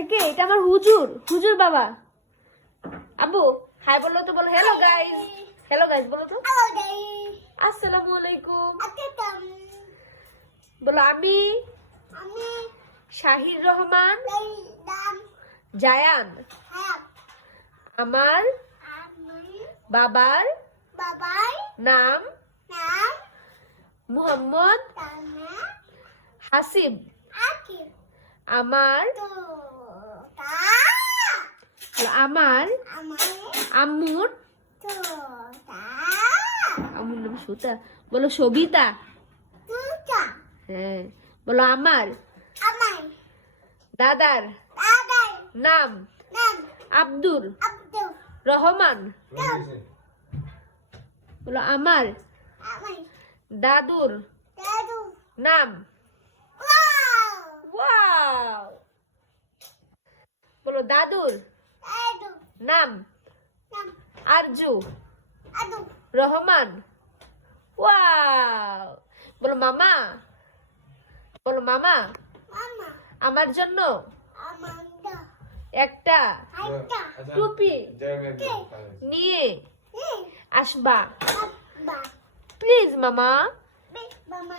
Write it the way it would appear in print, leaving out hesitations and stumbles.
এটা কে? এটা আমার হুজুর, হুজুর বাবা। আব্বু হাই বলো তো, বলো হ্যালো গাইস। হ্যালো গাইস বলো তো। Hello guys. আসসালামু আলাইকুম। Assalamualaikum. বলো আমি Ami Shahir Rahman Dam Zayan Hayat. আমার Ami বাবার Babai নাম Nam Muhammad Tana Hasib. Akib. আমার Tu Ta আমার Amai আম্মুর Tu Ta আম্মুর নাম সুতা। বলো সবিতা। Tu Ta হ্যাঁ বলো আমার Amai দাদার Dadai নাম Nam আব্দুর Abdul রহমান। বলো আমার Amai দাদুর Dadu. নাম Wow. ওয়াও। বলো দাদুর Dadu. নাম Nam Arzu Adu. Rahman. Wow. বলো মামা, বলো মামা Mama আমার জন্য Amanda একটা Aita টুপি নিয়ে Ni আসবা Abba প্লিজ মামা। Big Mama